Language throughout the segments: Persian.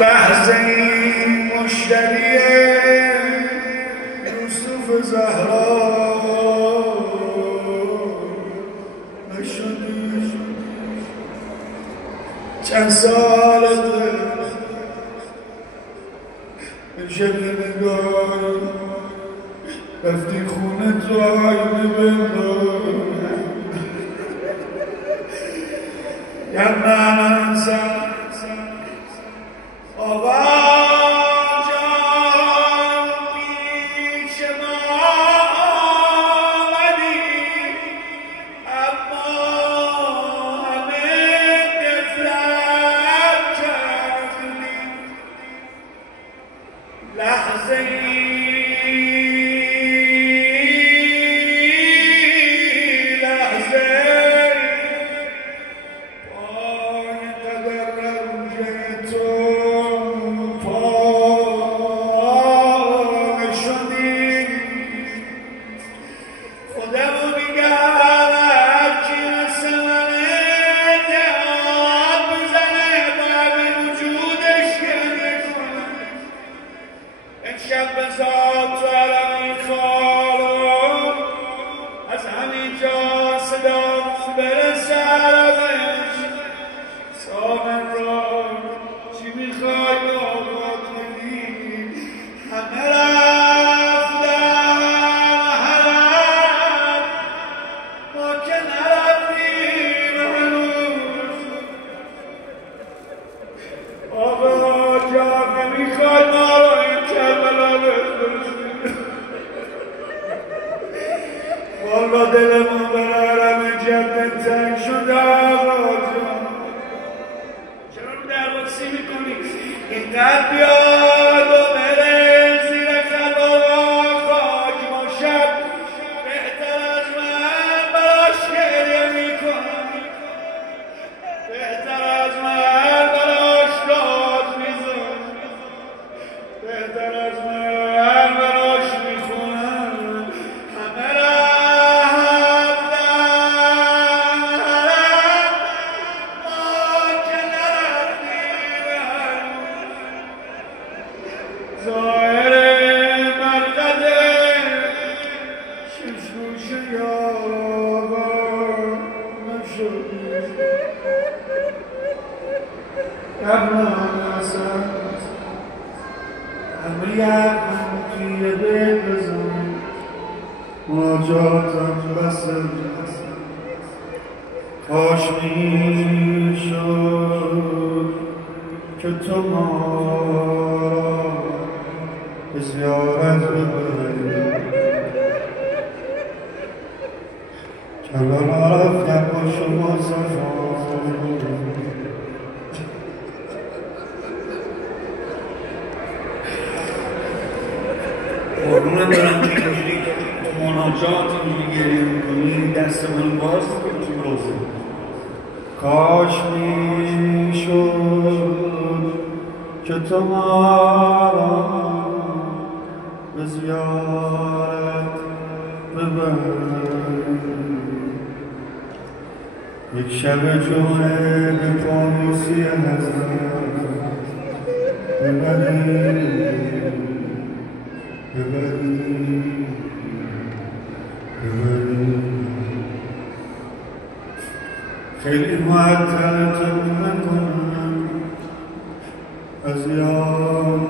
لحظه این مشتری یوسف زهرا نشدی چند سالته شب نگاه رفتی خونه تو آینه بنداز گر من آقا جان پیش ما آمدی اما همه غفلت کردی لحظه شب ذات علمی خالم از همینجا صدا برسه عربش سامن را چی میخوای آباد کنی همه رفتن حرم ما که نرفتیم هنوز آقا جان نمیخوای ما رو والا دلمون برارم جبه تنگ شده آقا جان چرا رو درواسی میکنی؟ اینقدر بیاد و بره زیر خلوه خاک ما شب بهتر از من براش گریه میکنم بهتر از من براش داد میزن بهتر از من براش میخونم همه رفتن ما که نرفتیم ظاهر مرقده ششگوش یابان نشدی قبلان اصلا همه یقم توی بیت بزن مناجاتم بسر کاش میشد که تو ما را به زیارت ببری چرا رفتم با شما سفر قربونم دارم که اینجوری مناجات اینجوری گریه میکنی دستمون باز کنی تو روزه کاش میشد که تو ما را به زیارت ببری یک شب جمعه به پانوسی نظر ببری خیلی معطلتم نکنم از یاد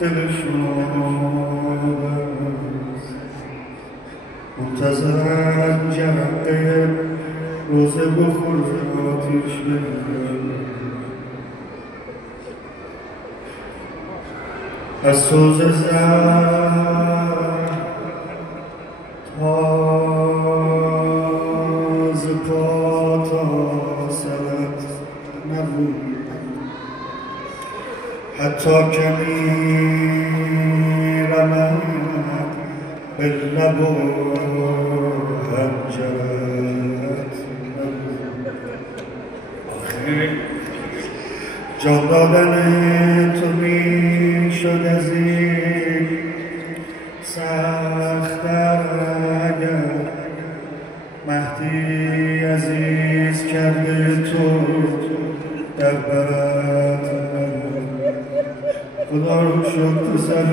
دلشون منتظرم جرقه روزه بخور آتیش بگیر از سوز زر تاز پا تا سرت نبود حتی کمی رمد به لب و حنجرت نبود آخه جان دادن تو می شد از این سخت‌تر اگر مهدی عزیز کرده تو در برات من خدا رو شکر سرت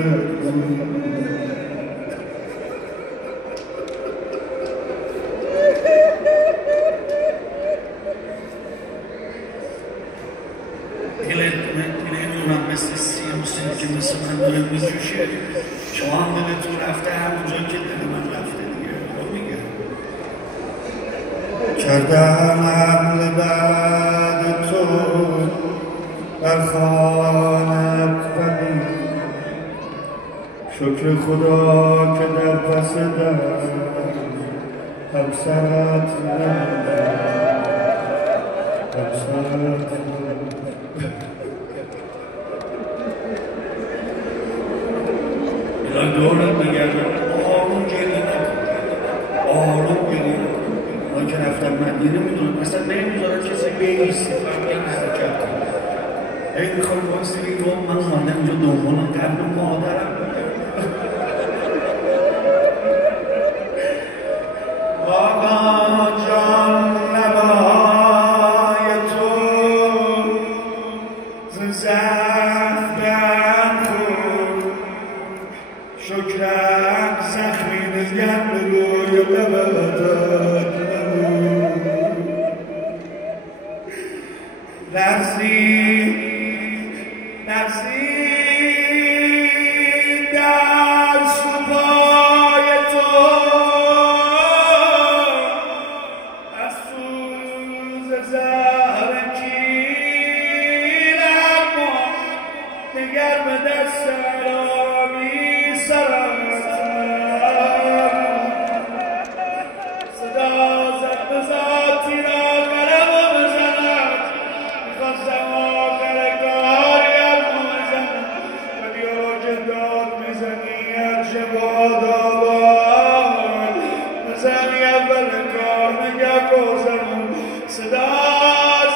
نمیدونم مثل سیروسی که مثل من داره میجوشه شما هم دلتون رفته همونجا که دل من رفته دیگه رو میگم کردم عمل بعد تو بر خانت بمی شکر خدا که در پس در همسرت الان دورت بگردم آروم گریه نکن آروم گریه نکن من که رفتم مدینه میدونم اصلا نمیدونم کسی بیستی فقط این حرکت کن ای میخوام باستی بگیم من ماندم اینجا دومانم قبل مادرم آقا جان لبای تو زخم خور شکرک زخمی نگم به روی لبتت لرزی در سوپای تو از سوز زهر کیرم نگر به دست آرامی سرم صدا زد به ذاتی را قلم و بزند میخواستم آخر کاریم بزند ولی اوج داد میزنی هرچه باداباد بزنی اول کار نگه روزمون صدا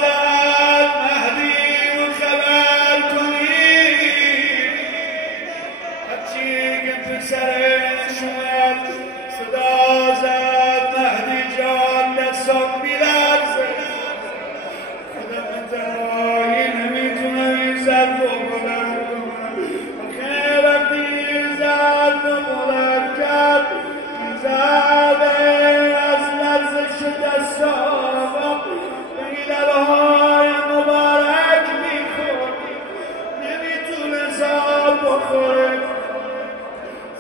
زد مهدی رو خبر کنی هرچی که پسرش اومد صدا زد مهدی جان دستم بیلرزه خودم تنهایی نمیتونم این ظرف رو بلند کنم آخه وقتی این ظرف رو بلند کرد این ظرف از لرزش دستام به این لبهای مبارک میخورد نمیتونه زال بخوره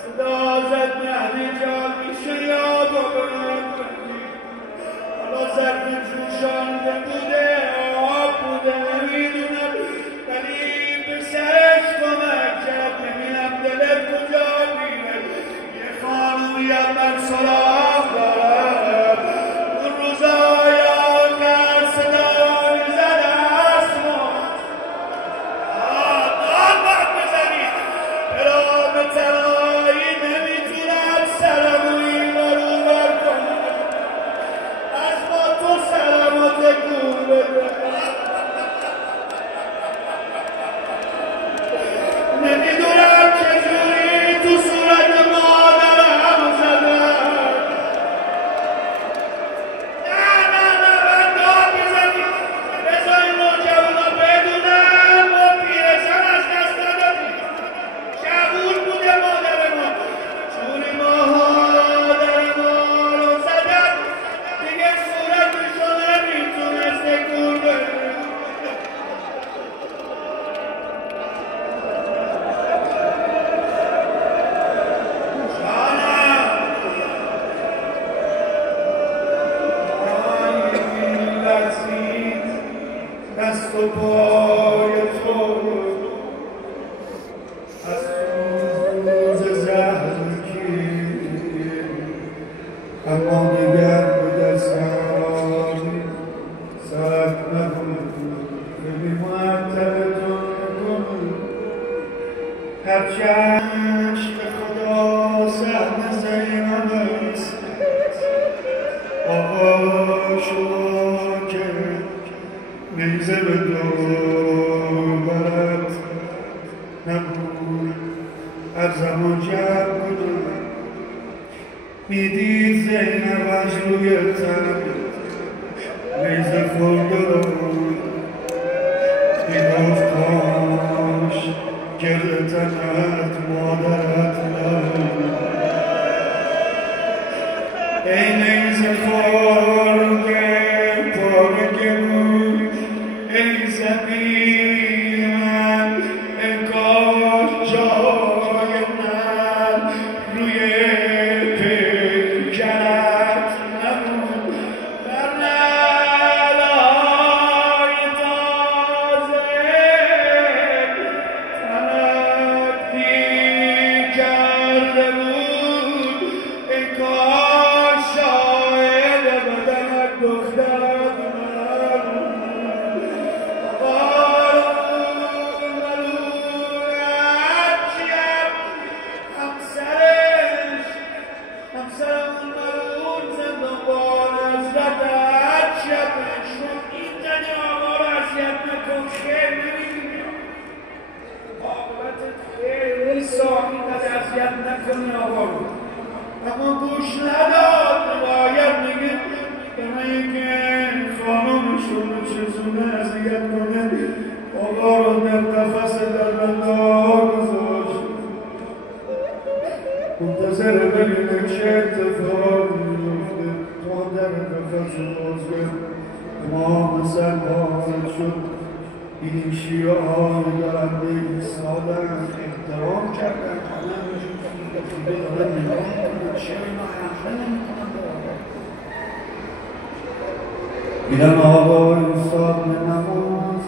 صدا زد مهدی جان میشه یاد رو بلند کنی حالا ظرف جوشانده بوده آب بوده نمیدونم ولی پسرش کمک کرد نمیدونم دلت کجا میره یه خانومی هم من سراغ دارم اون روزای آخر صدا میزد اسمان داد باید بزنی برام تنهایی نمیتونم سرم و این ور اون ور کنم از ما تو سرم و تکون بده نمیدونم چجوری تو صورت مادرم زدم نه من داد بزنی بذار این نوجوانا بدونن ما پیرزن از دست ندادیم جوون بوده مادر ما جوری مادر ما رو زدن دیگه صورتشو نمیتونست تکون بده دست و پای تو از سوز زهر کیر اما دیگر به دستم سرک نبود خیلی معطلتون کن هرچند به خدا سهم زینب است آقا شما که نیزه به دور برد نبود هر زمان جمع کنم میدید زینب از روی تن نیزه خورده رو میگفت کاش گرد بزند مادرت نبود ای نیزه خورده پارگه بود ای زمین من ای کاش جای من روی پیکرت نبود در نعلای تازه تنقی کرده بود ای کاش شاید بدنت دخترت نبود اما گوش نداد باید میگه برای که خانمشون رو چزونه اذیت کنه آقا رو در نفس در بندار گذاشت منتظر ببینه چه اتفاقی میفته تا در نفس باز کرد امام حسن وارد شد این شیعه های دارن به ایستادن احترام کردن همه‌شون خیلی دارن نگاه کنن چرا اینا حمله نمی‌کنن دیدن آقا ایستاد به نماز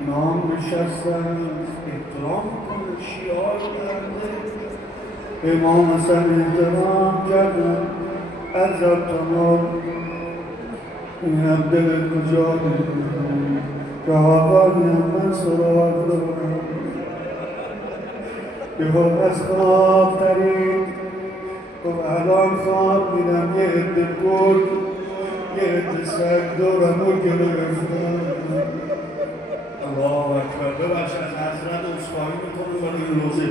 اینا نشستن احترام کنن شیعه های دارن امام حسن احترام کردن عزت تمام این هم دل کجا می‌کنن که آقای من سراغ دارم یه از خواب ترید و الان خواب میدم یه عده گل یه عده سگ دورمو گرفتن الله اکبر ببخش از حضرت عذرخواهی میکنم برای این روزه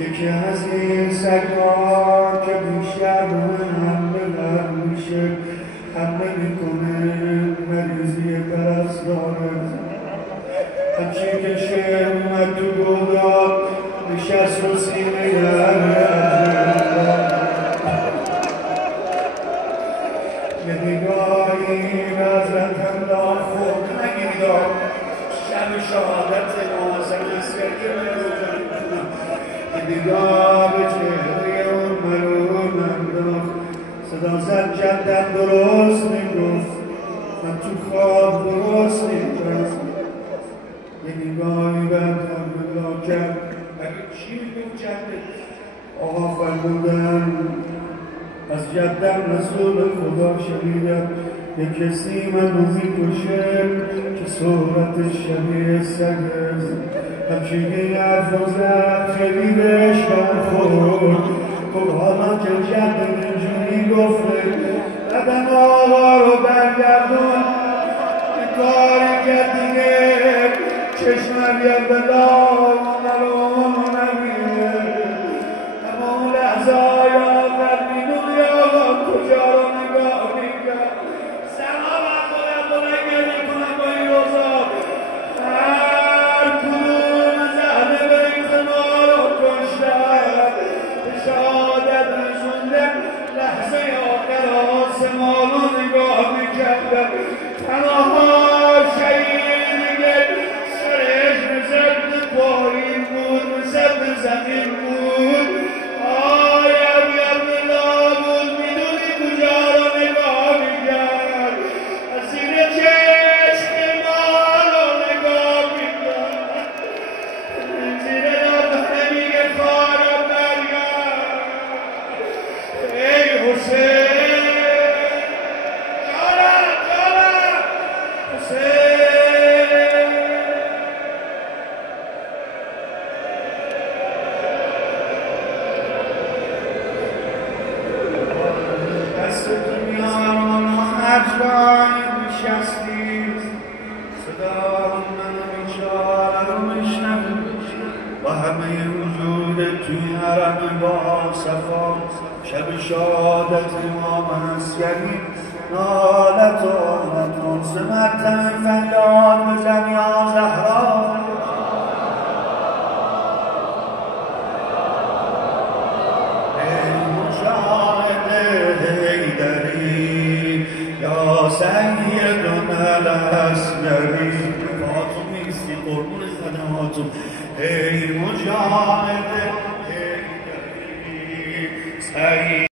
یکی از این سگ‌ها که بیشتر به من حمله میشه حمله میکنه مریضی پرستاره همچین که شعر اومد تو گلدار نشست رو سینه یه نگاهی نظرت انداخت خورد نگیردار شب شهادت امام حسن عسکری یه نگاه به چهره اون مرون انداخت صدا زد جدم درست میگفت من تو خواب درست میگفت یه نگاهی بردم نگاه کرد اگه چی میگفت جده آقا فرمودن از جدم رسول خدا شنیدم یه کسی منو میکشه که صورت شبیه سگز همچین یه حرف زد خیلی بهش برخورد خب حالا که جد اینجوری گفته بدن آقا رو برگردون یه کاری که دیگه چشمم یه بلای نرو نمیه اما اون لحظه های آخر میدونی آقا کجا رو نگاه میکرد سلام هم باید گریه کنم با این روزا هر کدوم از اهل بیت ما رو کشتن به شهادت رسوندن لحظه آخر آسمان رو نگاه میکردن تنها شهید سرش نزد پایین بود نزد زمین بود آیم یبلا بود میدونی کجا رو نگاه میکرد از زیر چشم ما رو نگاه میکرد زیر داده میگه خواهرم برگرد ای حسین جانم حسین دست دنیا هر جایی نشستی صدا منو بیچاره رو میشنوی با همه وجود توی حرم با صفا شب شهادت امام عسکری نالت و آمد منصمت فریاد بزن یا زهرا سیدنا العسکری پاتون نیستی قربون قدماتون ای مجاهد ای